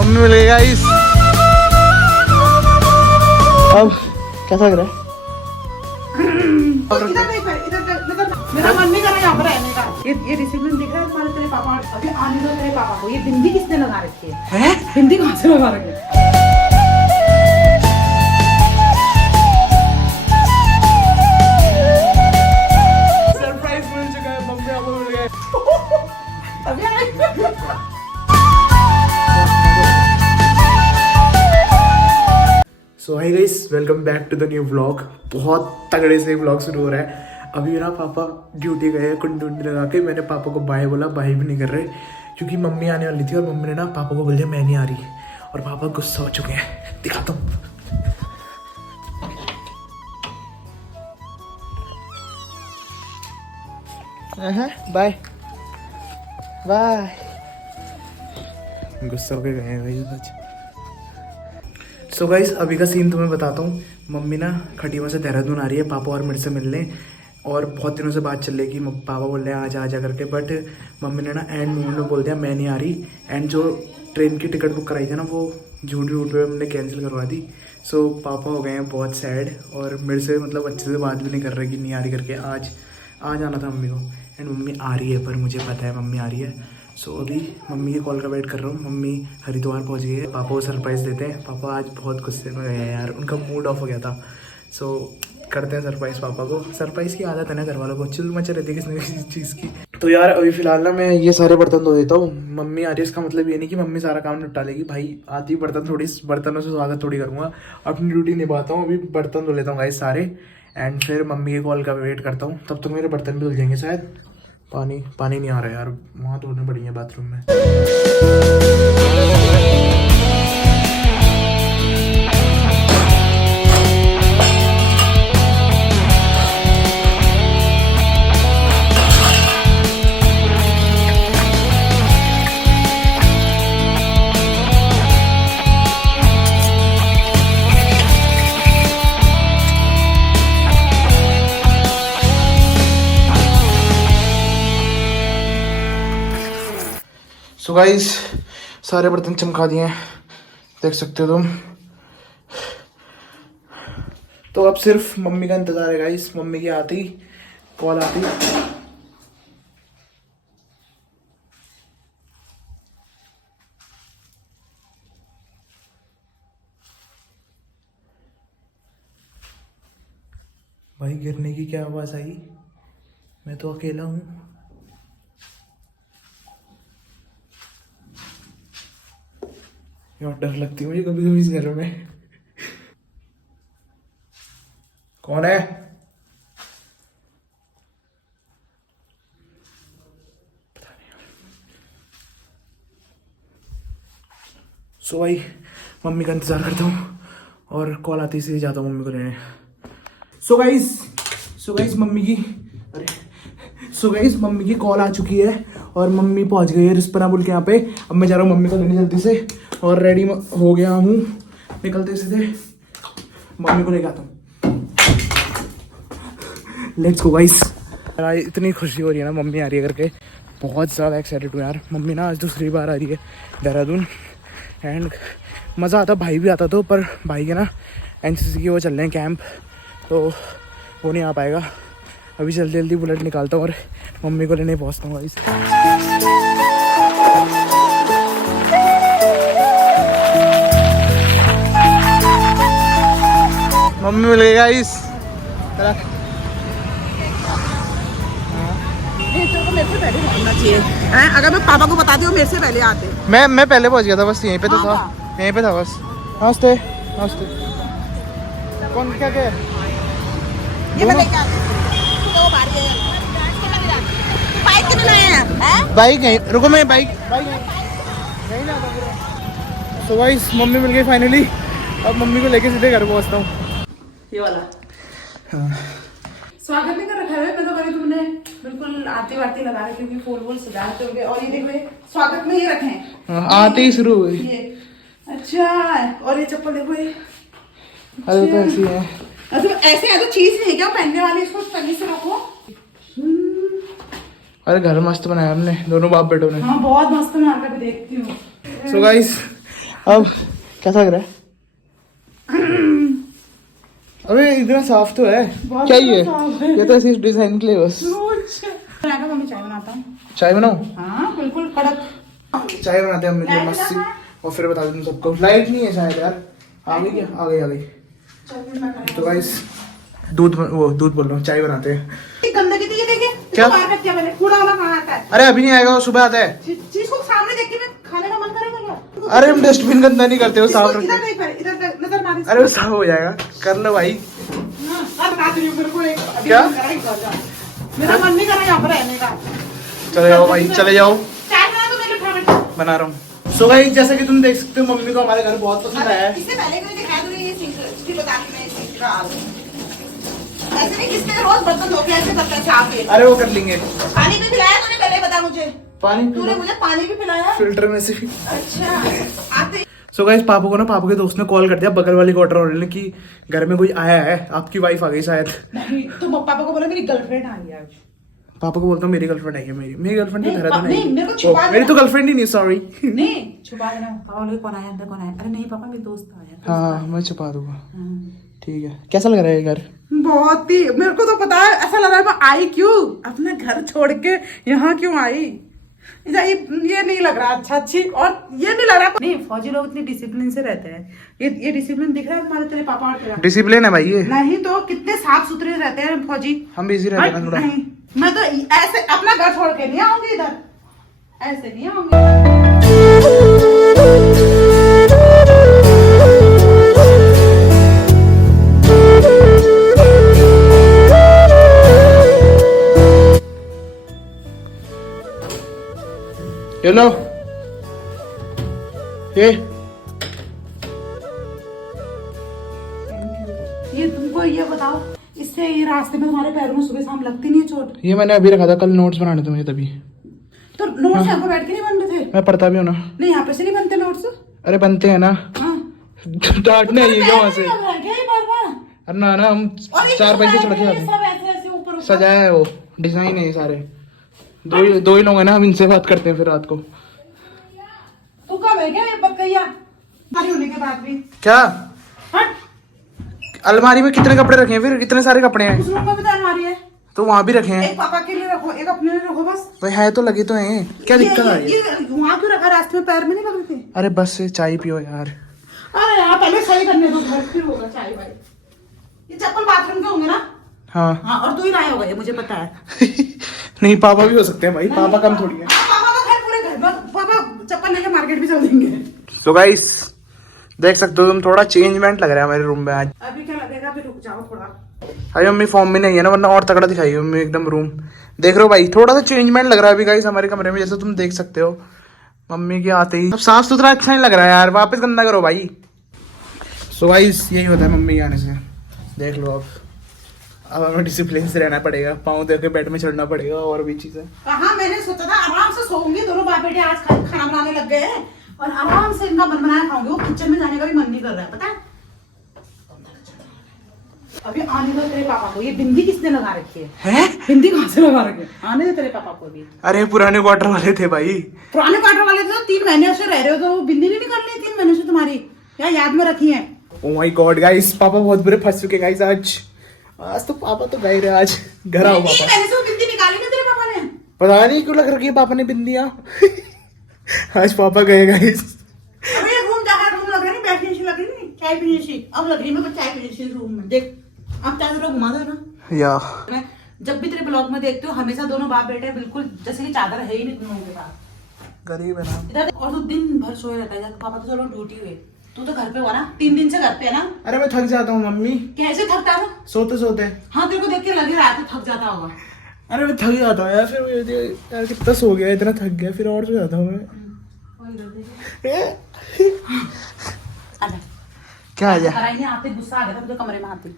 Mummy मिल गई guys. अब कैसा लग रहा है? मेरा मन नहीं कर रहा यहाँ पर रहने का। ये डिसिप्लिन दिख रहा है तुम्हारे, तेरे पापा अभी आने दो तेरे पापा को। ये बिंदी किसने लगा रखी है? बिंदी कहाँ से लगा रखी है? सरप्राइज मिल चुका है, मम्मी आपको मिल गए। अभी आए। So hi guys, welcome back to the new vlog. बहुत तगड़े से व्लॉग शुरू हो रहा है। अभी ना पापा ड्यूटी गए, कुंडी उंडी लगा के। मैंने पापा को बाय बोला, बाय भी नहीं कर रहे क्योंकि मम्मी आने वाली थी और मम्मी ने ना पापा को बोल दिया मैं नहीं आ रही, और पापा गुस्सा हो चुके हैं। दिखाता हूँ। Bye bye. गुस्सा होके गए हैं भाई सच। सो गाइस, अभी का सीन तुम्हें बताता हूँ। मम्मी ना खटीमा से देहरादून आ रही है पापा और मेरे से मिलने, और बहुत दिनों से बात चल रही है कि पापा बोल रहे हैं आजा आजा करके, बट मम्मी ने ना एंड मोमेंट में बोल दिया मैं नहीं आ रही। एंड जो ट्रेन की टिकट बुक कराई थी ना, वो झूठी रूट पे हमने कैंसिल करवा दी। सो पापा हो गए हैं बहुत सैड, और मेरे से मतलब अच्छे से बात भी नहीं कर रहे कि नहीं आ रही करके। आज आना था मम्मी को, एंड मम्मी आ रही है, पर मुझे पता है मम्मी आ रही है। सो अभी मम्मी के कॉल का वेट कर रहा हूँ। मम्मी हरिद्वार पहुँच गई है, पापा को सरप्राइज़ देते हैं। पापा आज बहुत गुस्से में गए हैं यार, उनका मूड ऑफ हो गया था। सो करते हैं सरप्राइज़ पापा को। सरप्राइज़ की आदत है ना घर वालों को, चिल मचे रहती है किसी न किसी चीज़ की। तो यार अभी फ़िलहाल ना मैं ये सारे बर्तन धो देता हूँ। मम्मी आ रही है, इसका मतलब ये नहीं कि मम्मी सारा काम निपटा लेगी। भाई आती बर्तन थोड़ी, बर्तनों से स्वागत थोड़ी करूँगा, अपनी ड्यूटी निभाता हूँ। अभी बर्तन धो लेता हूँ गाइस सारे, एंड फिर मम्मी के कॉल का वेट करता हूँ। तब तक मेरे बर्तन भी धुल जाएंगे शायद। पानी नहीं आ रहा यार, वहाँ धोने पड़ेंगे बाथरूम में। सो गाइस, सारे बर्तन चमका दिए हैं, देख सकते हो तुम। तो अब सिर्फ मम्मी का इंतजार है गाइस। मम्मी की आती, कॉल आती। भाई गिरने की क्या आवाज़ आई? मैं तो अकेला हूँ। यार डर लगती है मुझे कभी कभी इस घर में। कौन है? पता नहीं यार। सो भाई मम्मी का इंतजार करता हूँ, और कॉल आती से जाता हूँ मम्मी को लेने। सो गाइस मम्मी की कॉल आ चुकी है, और मम्मी पहुंच गई है रिस्पनाबुल के यहाँ पे। अब मैं जा रहा हूँ मम्मी को लेने जल्दी से, और रेडी हो गया हूँ। निकलते सीधे मम्मी को लेके आता हूँ। Let's go guys. इतनी खुशी हो रही है ना मम्मी आ रही है करके, बहुत ज़्यादा एक्साइटेड हूँ यार। मम्मी ना आज दूसरी बार आ रही है देहरादून, एंड मज़ा आता। भाई भी आता तो, पर भाई के ना एनसीसी के वो चल रहे हैं कैंप, तो वो नहीं आ पाएगा। अभी जल्दी जल्दी बुलेट निकालता हूँ और मम्मी को लेने पहुँचता हूँ गाइस। मम्मी मिल गई गाइस। मेरे से पहले पहुंचना चाहिए। अगर मैं पापा को बताती हूँ मेरे से पहले आते। मैं पहले पहुँच गया था, बस यहीं पे तो था, यहीं पे था बस। नमस्ते नमस्ते। कौन क्या क्या? ये मैं लेके आती हूँ। दो बार ये बाइक कितने लाए हैं? बाइक है, रुको मैं बाइक नहीं ना था। सो गाइस मम्मी मिल गई फाइनली। अब मम्मी को लेके सीधे घर पहुँचता हूँ। ये वाला हाँ। स्वागत नहीं कर रखा है, मैं तो कभी तुमने बिल्कुल आरती वारती लगा रही, क्योंकि फूल वूल सजाते होंगे। और ये देखो स्वागत में ये रखे हैं, आते ही शुरू हुई ये। अच्छा, और ये चप्पल देखो ये। अरे तो ऐसी है। अच्छा ऐसे है तो चीज नहीं है क्या पहनने वाली? इसको सही से रखो। अरे घर मस्त बनाया हमने, दोनों बाप बेटों ने। हाँ बहुत मस्त, मैं आकर भी देखती हूँ। सो गाइस अब कैसा लग रहा है? अबे इतना साफ तो है। क्या ये तो ऐसी डिजाइन के लिए बस। मम्मी चाय बनाता हूँ। चाय बनाऊं? हाँ बिल्कुल कड़क चाय बनाते हैं मम्मी मस्ती। और फिर बता दूँ सबको लाइट नहीं है शायद यार। आ गई क्या? आ गई। तो गाइस दूध बोल रहा हूँ, चाय बनाते हैं। गंदगी थी ये देखिए। क्या? मैंने कूड़ा वाला कहाँ आता है? अरे अभी नहीं आएगा, वो सुबह आता है। चीज को सामने देख के मैं खाने का मन करेगा क्या? अरे हम डस्टबिन गंदा नहीं करते, वो साफ इधर रखते। नहीं पर इधर नजर मारी। अरे वो साफ हो जाएगा, कर लो भाई। क्या? मेरा मन नहीं कर रहा यहाँ पर रहने का। चले जाओ भाई, चले जाओ। चाय बना दो मेरे फटाफट। बना रहा हूँ। सो भाई जैसा कि तुम देख सकते हो मम्मी को हमारे घर बहुत पसंद आया है। इससे पहले मैंने दिखाया तो ये सिंक इसकी बता के मैं सिंक का ऐसे नहीं किसने रोज बर्तन धो के ऐसे करता है चाह के। अरे वो कर लेंगे। पानी भी पिलाया तूने? पहले बता मुझे। पानी तूने मुझे पानी भी पिलाया? फिल्टर में से। अच्छा आते सो गाइस पापा के दोस्त ने कॉल कर दिया बगल वाली क्वार्टर वाले ने कि घर में कोई आया है, आपकी वाइफ आ गई शायद। नहीं तुम पापा को बोला मेरी गर्लफ्रेंड आई है आज। पापा को बोलता हूँ मेरी गर्लफ्रेंड आई है। मेरी गर्लफ्रेंड तो घर नहीं, मेरे को छुपा मेरी तो गर्लफ्रेंड ही नहीं, सॉरी। नहीं छुपा देना। पापा बोले कौन आया अंदर कौन आया? अरे नहीं पापा मेरे दोस्त आया। हाँ मैं छुपा दूंगा। ठीक है। कैसा लग रहा है ये घर? बहुत ही, मेरे को तो पता है ऐसा लग रहा है मैं आई क्यों, अपना घर छोड़ के यहाँ क्यों आई। ये नहीं लग रहा अच्छी और ये नहीं लग रहा नहीं। फौजी लोग इतनी डिसिप्लिन से रहते हैं। ये डिसिप्लिन दिख रहा है तुम्हारे तेरे पापा और तेरा? डिसिप्लिन है भाई ये। नहीं तो कितने साफ सुथरे रहते हैं फौजी। हम बिजी रहते हैं ना थोड़ा। नहीं मैं तो ऐसे अपना घर छोड़ के नहीं आऊंगी इधर, ऐसे नहीं आऊंगी। ये लो ये तुमको ये बताओ इससे ये रास्ते में तुम्हारे पैरों में सुबह शाम लगती नहीं है चोट? ये मैंने अभी रखा था, कल नोट्स बनाने थे मुझे तभी। तो नोट्स यहाँ पे बैठ के नहीं बन रहे थे? मैं पढ़ता भी हूँ ना। नहीं यहाँ पे से नहीं बनते नोट्स। अरे बनते हैं ना। हाँ। डांटने आइएगा वहां से। बार-बार। अरे ना हम और ये 4 बजे चढ़ के ये आते हैं। सब ऐसे ऐसे ऊपर ऊपर। सजाया है वो, डिजाइन है ये सारे। दो ही लोग हैं ना, हम इनसे बात करते हैं फिर रात को। तू कब है क्या ये बकैया? खाली होने के बाद भी क्या हट। अलमारी में कितने कपड़े रखे हैं? फिर इतने सारे कपड़े हैं उस रूम में भी तो अलमारी है। तो वहां भी रखे हैं। एक पापा के लिए रखो, एक अपने लिए रखो बस। भाई है तो लगे तो हैं, क्या दिक्कत आ रही है? ये वहाँ क्यों रखा? रास्ते में पैर में नहीं लग रहे थे? अरे बस से चाय पियो यार। अरे यार पहले सही करने दो, घर फिर होगा चाय भाई। ये चप्पल बाथरूम के होंगे ना? हाँ हाँ और तू ही लाया होगा ये मुझे पता है। नहीं पापा भी हो सकते हैं भाई, पापा कम थोड़ी है। पापा तो खैर पूरे घर में पापा चप्पल लेके मार्केट भी चल देंगे। तो गाइस देख सकते हो तुम, थोड़ा चेंजमेंट लग रहा है हमारे रूम में आज। अभी क्या लगेगा? अभी रुक जाओ थोड़ा। अरे मम्मी फॉर्म में नहीं है ना, वरना और तगड़ा दिखाई मम्मी एकदम रूम। देख रहे हो भाई, थोड़ा सा चेंजमेंट लग रहा है अभी गाइस हमारे कमरे में, जैसे तुम देख सकते हो। मम्मी के आते ही अब साफ सुथरा अच्छा नहीं लग रहा है यार, वापस गंदा करो भाई। सो गाइस यही होता है मम्मी के आने से। देख लो अब हमें डिसिप्लिन से रहना पड़ेगा, पाँव दे के बेड में चढ़ना पड़ेगा और भी चीजें। कहाँ मैंने सोचा था आराम से सोऊंगी, दोनों बाप बेटे आज खाना बनाने लग गए हैं और आराम से इनका बन बनाया खाऊंगी। वो किचन में जाने का भी मन नहीं कर रहा है पता है। अभी आने दो तेरे पापा को। ये बिंदी किसने लगा रखी है? बिंदी कहाँ से लगा रखी है? आने दो तेरे पापा को भी। अरे पुराने क्वार्टर वाले थे भाई। पुराने क्वार्टर वाले थे तो 3 महीने से रह रहे हो तो वो बिंदी नहीं निकाल रही 3 महीने से तुम्हारी? क्या याद में रखी है? ओ माय गॉड गाइस, पापा बहुत बुरे फंस चुके गाइस आज तो पापा तो गए रहे, आज घर आओ 3 पापा। महीने से वो बिंदी निकाली ना तेरे पापा ने? पता नहीं क्यों लग रही है पापा ने बिंदियां। आज पापा गए गाइस। अबे ये रूम जहाँ रूम लग रहा है ना, बैठने सी लग रही नहीं, चाय पीने सी। अब लग रही है मैं चाय पीने सी रूम में। देख अब चाय जरा घुमा दो ना। या मैं जब भी तेरे ब्लॉग में देखती हूँ हमेशा दोनों बाप बेटे बिल्कुल जैसे कि चादर है ही नहीं तुम लोगों के पास। गरीब है ना। इधर और तू दिन भर सोए रहता है। पापा तो चलो ड्यूटी हुए, तू तो घर पे हुआ ना, 3 दिन से घर पे है ना? अरे मैं थक जाता हूँ मम्मी, कैसे थकता है? सोते सोते। हाँ तेरे को देख के लग ही रहा है तू थक जाता होगा। अरे मैं थक जाता हूँ यार, फिर यार कितना सो गया, इतना थक गया, फिर और सो जाता हूँ मैं। आजा। क्या आ जा? कराई नहीं आते, गुस्सा आ गया था तो कमरे में आती।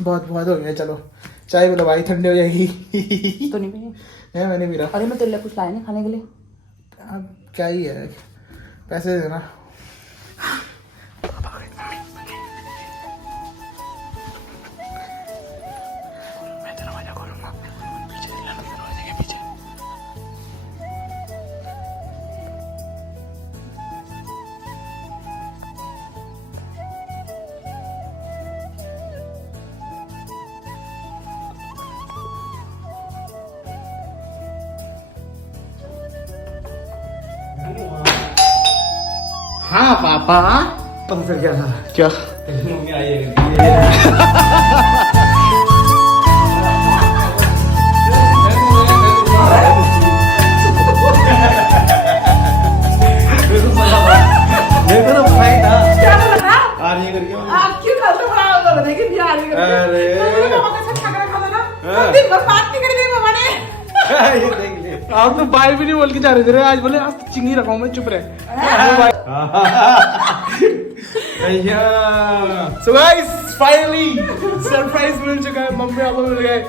बहुत बहुत हो गया, चलो चाय पिलो भाई, ठंडी हो जाएगी। तो नहीं पी? है मैंने पी रहा। अरे मैं तेरे लिए कुछ लाया नहीं खाने के लिए। अब क्या ही है, पैसे देना। हाँ पापा। पता चल गया था क्या? मम्मी आई है मेरे को तो पता ही था क्या बोल रहा? आ रही है करके आप क्यों खाते हो? आप बोल रहे कि बिहार में करते हैं। अरे। तो मामा का साथ खाना खाता ना। हाँ। दिन भर बात नहीं करी थी मामा ने। ये देख ले आप तो बाय भी नहीं बोल के जा रहे थे, आज बोले आज तो चिंगी रखा हूँ मैं, चुप रहे। भैया सो गाइस फाइनली सरप्राइज मिल चुका है, मम्मी पापा मिल गए।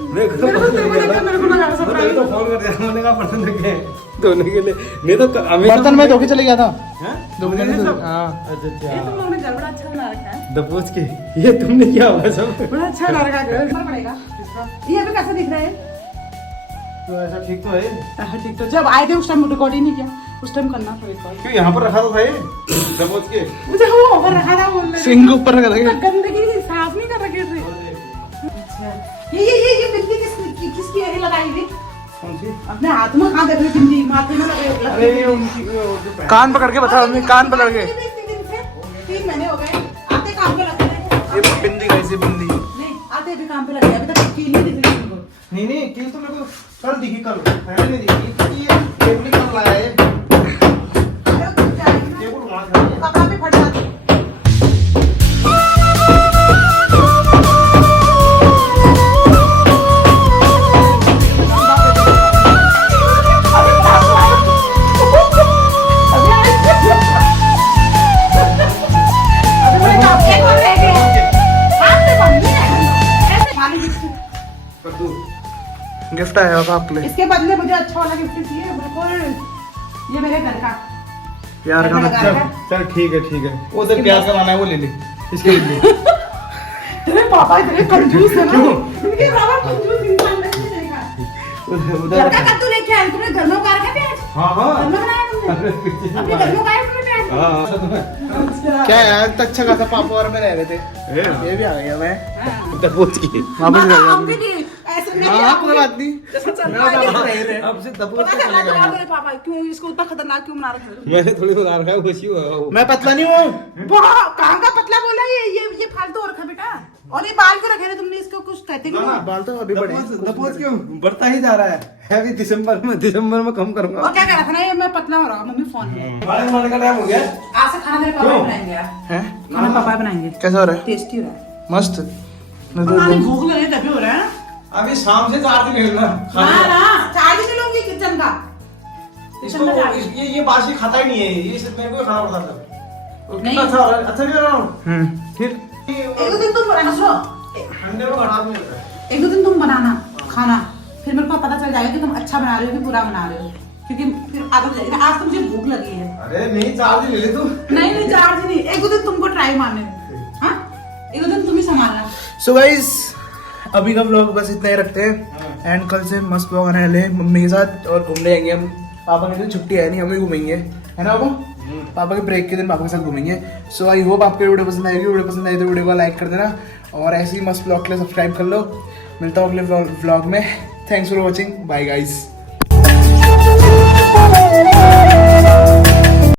मेरे को मेरे को लगा तो सरप्राइज। फोन कर दिया मैंने कहा बर्तन देखे धोने के लिए मैं तो बर्तन में धो के चले गया था। हैं? धो के धोने सब? हाँ। अच्छा ये तुम लोगों ने घर बड़ा अच्छा बना रखा है। दबोच के ये तुमने क्या हुआ सब बड़ा अच्छा बना रखा है घर। फर्क पड़ेगा इसका। ये अभी कैसा दिख रहा है? तो ऐसा ठीक तो है हाँ, ठीक तो जब आए थे उस टाइम रिकॉर्ड ही नहीं किया, उस टाइम करना था रिकॉर्ड। क्यों यहाँ पर रखा तो था ये दबोच के मुझे वो ऊपर रखा था बोल रहे सिंह के ऊपर रखा था। गंदगी साफ नहीं कर रखी थी। अच्छा ये बिंदी किसकी है लगाई हुई? कौन सी अपने हाथ में कहाँ देख रही बिंदी? माथे में लगे अरे ये उनकी वो जो पहन- कान पकड़ के बता मम्मी, कान पकड़ के। 3 महीने हो गए आते काम पे लगे थे। ये बिंदी कैसी बिंदी? नहीं आते भी काम पे लगे, अभी तक कील नहीं दिख रही तुमको। नहीं कील तो मेरे को कल दिखी कल पहले नहीं दिखी ये टेबल कल लाया है अरे कुछ जाएगी ना, टेबल वहाँ खड़ी है कपड़ा भी फट जाता है। कद्दू गिफ्ट आया होगा आपके लिए। इसके बदले मुझे अच्छा वाला गिफ्ट चाहिए बिल्कुल। ये मेरे घर का प्यार का लगा चल है। चल ठीक है वो तो प्यार करवाना है वो ले ले इसके लिए तेरे पापा इतने कंजूस है ना, इनके बराबर कंजूस इंसान नहीं देखा। घर उधर का कद्दू लेके आए तुमने, घर में उगा रखा प्याज? हाँ हाँ घर में बनाया तुमने? अपने घर में उगाया तुमने प्याज? हाँ अच्छा। क्या यार तक अच्छा खासा पापा और मैं रह रहे थे, ये भी आ गया मैं हाँ। दबोच के वापस मामा, गया हम भी नहीं, ऐसे नहीं हाँ कोई आऊंगी। बात नहीं। जैसे चल मेरा रहा है। तो रह रहे। अब से दबोच पता के चला चलेगा जवाब दे पापा क्यों इसको इतना खतरनाक क्यों बना रखा है? मैंने थोड़ी बना रखा है खुशी हुआ वो मैं पतला नहीं हूँ। वाह, कहाँ का पतला बोला ये फालतू हो रखा बेटा। और ये बाल क्यों रखे थे तुमने? इसको कुछ कहते क्यों नहीं? बाल तो अभी बड़े हैं। दबोच क्यों बढ़ता ही जा रहा है अभी दिसंबर में कम करूंगा और क्या कह रहा था ना, ये मैं पतला हो रहा हूँ मम्मी फोन में। बड़े का टाइम हो गया आज से खाना मेरे पापा क्यों? बनाएंगे यार। हैं? खाना पापा बनाएंगे, कैसा हो रहा है? टेस्टी हो रहा है। मस्त। पता नहीं भूख लग रही है तभी हो रहा है ना। अभी शाम से 4 दिन लेना ना चार्ज नहीं लूंगी किचन का। इसको किचन का चार्ज। ये बासी खाता ही नहीं है ये सिर्फ मेरे को खाना पड़ता था नहीं। कितना अच्छा हो रहा है अच्छा नहीं हो रहा हूँ फिर एक दो दिन तुम बनाना, सुनो, ठंडे में खराब नहीं होता है एक दो दिन तुम बनाना खाना, फिर मेरे को पता चल जाएगा कि तुम अच्छा बना रहे हो कि बुरा बना रहे हो, क्योंकि फिर आदत हो जाएगी ना। आज तो मुझे भूख लगी है। अरे नहीं 4 दिन ले ले तू नहीं चार्ज नहीं, एक दो दिन तुमको ट्राई मारने दो। हाँ, एक दो दिन तुम ही संभालना। सो गाइस अभी का व्लॉग बस इतना ही रखते हैं एंड कल से मस्त व्लॉग आने वाले हैं मम्मी के साथ और घूमने जाएंगे हम। पापा के दिन छुट्टी है नहीं, हम ही घूमेंगे, है ना पापा? पापा के ब्रेक के दिन पापा के साथ घूमेंगे। सो आई होप आपको वीडियो पसंद आएगी। वीडियो पसंद आई तो वीडियो को लाइक कर देना और ऐसे ही मस्त व्लॉग के लिए सब्सक्राइब कर लो। मिलता हूँ अगले व्लॉग में। Thanks for watching, bye guys.